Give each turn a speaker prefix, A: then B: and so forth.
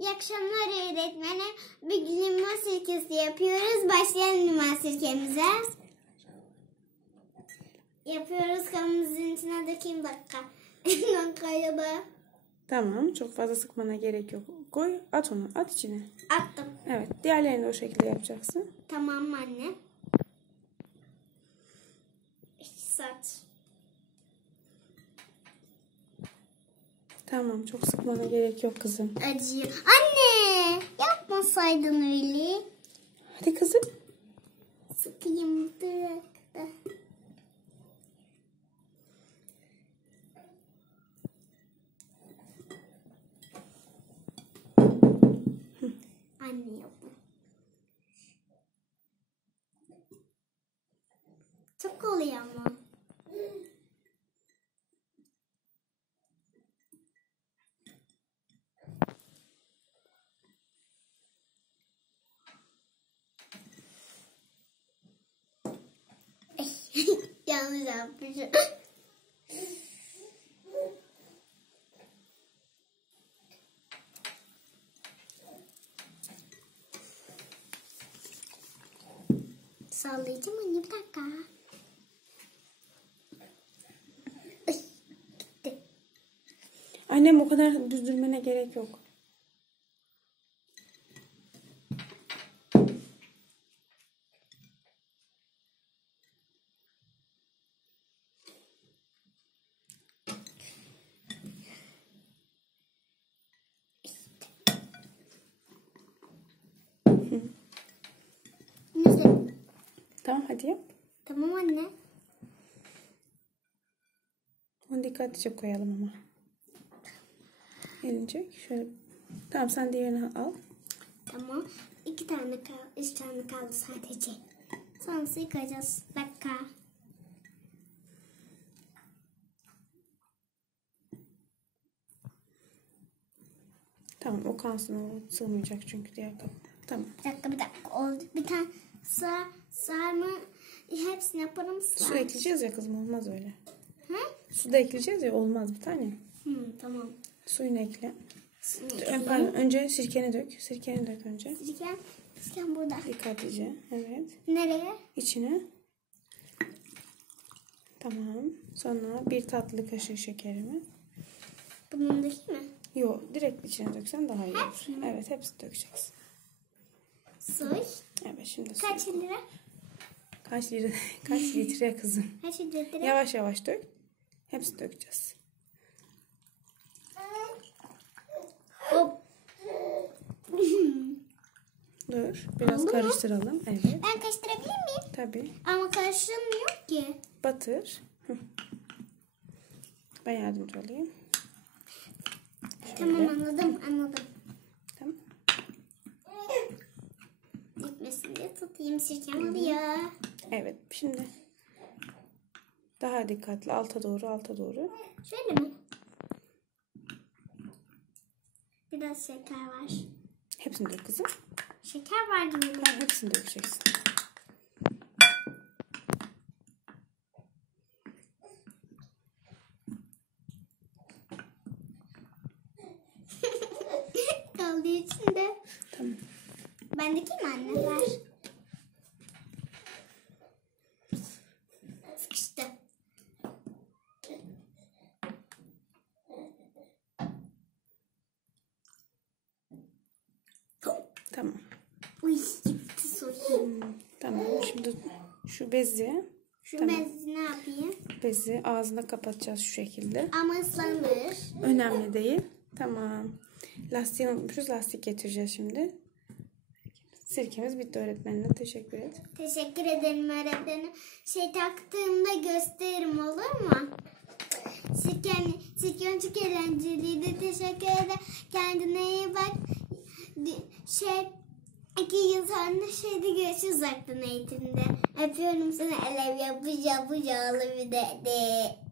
A: İyi akşamlar öğretmenim. Bugün limon sirkesi yapıyoruz. Başlayalım limon sirkemize. Yapıyoruz kabımızın içine dökeyim dakika. Da
B: Tamam. Çok fazla sıkmana gerek yok. Koy. At onu. At içine.
A: attım.
B: Evet. Diğerlerini de o şekilde yapacaksın.
A: Tamam anne? İki saat.
B: Tamam. Çok sıkmana gerek yok kızım.
A: Acıyor. Anne! Yapmasaydın öyle.
B: Hadi kızım.
A: Sıkayım durakta. Anne yapma. Çok oluyor ama. Yanlış yapmışım. Sallayacağım anne bir dakika.
B: Annem o kadar düzdürmene gerek yok.
A: Neyse.
B: Tamam hadi yap.
A: Tamam anne.
B: Onu dikkatlice koyalım ama. Elini çek. Şöyle. Tamam sen diğerini al.
A: Tamam. İki tane kaldı. Üç tane kaldı sadece. Sonrası yıkayacağız. Dakika.
B: Tamam o kalsın o sığmayacak çünkü diğer kap. Tamam.
A: Bir dakika bir dakika oldu. Bir tane sar, sarma hepsini yaparım.
B: Su ekleyeceğiz ya kızım olmaz öyle.
A: Hı?
B: Su da ekleyeceğiz ya olmaz bir tane.
A: Hı, tamam.
B: Suyunu ekle.
A: Şimdi
B: Ön, pardon, önce sirkeni dök. Sirkeni dök önce.
A: Sirken, sirken burada.
B: Dikkatlice. Evet.
A: Nereye?
B: İçine. Tamam. Sonra bir tatlı kaşığı şekerimi.
A: Bunundaki mi?
B: Yok direkt içine döksen daha iyi olur.
A: Hepsini mi?
B: Evet hepsini dökeceksin.
A: Suy.
B: Evet şimdi su.
A: Kaç lira?
B: Kaç litre, kaç litre kızım.
A: Kaç litre?
B: Yavaş yavaş dök. Hepsini dökeceğiz.
A: Hop.
B: Dur. Biraz
A: Oldu mu?
B: karıştıralım. Evet.
A: Ben karıştırabilir miyim?
B: Tabii.
A: Ama karıştırmıyor ki.
B: Batır. Ben yardımcı olayım.
A: Tamam anladım anladım.
B: Tamam.
A: Gitmesin diye tutayım sirkem alıyor.
B: Evet. Şimdi daha dikkatli alta doğru alta doğru.
A: Şöyle mi? Biraz şeker var.
B: Hepsini dök kızım.
A: Şeker var diyorum.
B: Tamam hepsini dökeceksin.
A: Kaldı içinde.
B: Tamam.
A: Bendeki mi anne? Ver.
B: Tamam.
A: Uy gitti soğuk.
B: Tamam. Şimdi şu bezi
A: Şu
B: Tamam.
A: bezi ne yapayım?
B: bezi ağzına kapatacağız şu şekilde.
A: Ama ıslanır.
B: Önemli değil. Tamam. Lastiği unutmuşuz. Lastik getireceğiz şimdi. Sirkemiz bitti öğretmenine. Teşekkür et.
A: Teşekkür ederim öğretmenim. Şey taktığımda gösteririm olur mu? Sirken, sirken çok eğlenceliydi. Teşekkür ederim. Kendine iyi bak. İki yıl sonra şeyde görüşürüz uzaktan eğitimde. Öpüyorum seni. Elev yapacağım. Yapacağım bir de. de.